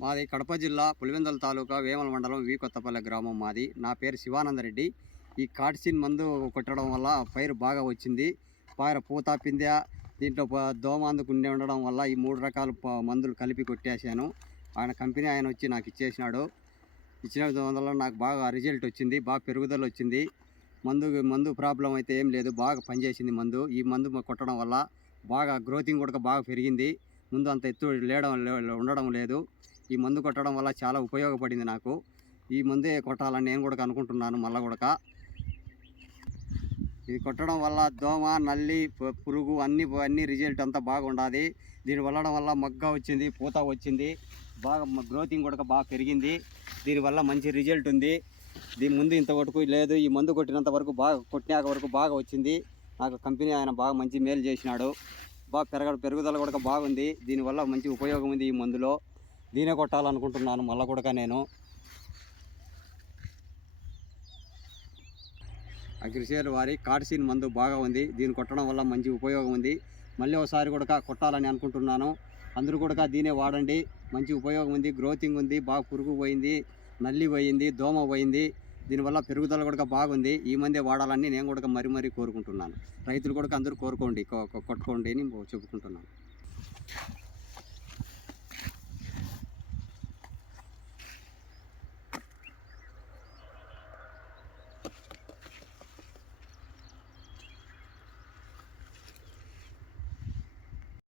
మాది కడప జిల్లా పులివెందల తాలూకా వేమల మండలం వి కొత్తపల్లె గ్రామం మాది. నా పేరు శివానందరెడ్డి. ఈ కాటిసిన్ మందు కొట్టడం వల్ల పైరు బాగా వచ్చింది. పైరు పూత పిందె దీంట్లో దోమ అందుకుండే ఉండడం వల్ల ఈ మూడు రకాల ప- మందులు కలిపి కొట్టేశాను. ఆయన కంపెనీ ఆయన వచ్చి నాకు ఇచ్చేసినాడు. ఇచ్చిన వల్ల నాకు బాగా రిజల్ట్ వచ్చింది బాగా పెరుగుదల వచ్చింది. మందు మందు ప్రాబ్లం అయితే ఏం లేదు బాగా పనిచేసింది మందు. ఈ మందు కొట్టడం వల్ల బాగా గ్రోతింగ్ కూడా బాగా పెరిగింది. ముందు అంత ఎత్తు లేడం లే- ఉండడం లేదు. ఈ మందు కొట్టడం వల్ల చాలా ఉపయోగపడింది నాకు. ఈ మందే కొట్టాలని నేను కూడా అనుకుంటున్నాను మళ్ళా కూడా. ఇది కొట్టడం వల్ల దోమ నల్లి పురుగు అన్ని అన్ని రిజల్ట్ అంతా బాగుండాలి దీని వల్లడం వల్ల మగ్గ వచ్చింది పూత వచ్చింది బాగా గ్రోతింగ్ కూడా బాగా పెరిగింది. దీనివల్ల మంచి రిజల్ట్ ఉంది. దీని ముందు ఇంతవరకు లేదు. ఈ మందు కొట్టినంత వరకు బాగా కొట్టినాక వరకు బాగా వచ్చింది. నాకు కంపెనీ ఆయన బాగా మంచి మేలు చేసినాడు. బాగా పెరగ పెరుగుదల కూడా బాగుంది. దీనివల్ల మంచి ఉపయోగం ఉంది ఈ మందులో. దీనే కొట్టాలనుకుంటున్నాను మళ్ళా కూడా నేను. అగ్రిషేర్ వారి కార్సిన్ మందు బాగా ఉంది. దీన్ని కొట్టడం వల్ల మంచి ఉపయోగం ఉంది. మళ్ళీ ఒకసారి కూడా కొట్టాలని అనుకుంటున్నాను. అందరూ కూడా దీనే వాడండి. మంచి ఉపయోగం ఉంది. గ్రోతింగ్ ఉంది. బాగా పురుగు పోయింది. నల్లి పోయింది. దోమ పోయింది. దీనివల్ల పెరుగుదల కూడా బాగుంది. ఈ మందే వాడాలని నేను కూడా మరీ మరీ కోరుకుంటున్నాను. రైతులు కూడా అందరూ కోరుకోండి. కొట్టుకోండి అని చెప్పుకుంటున్నాను.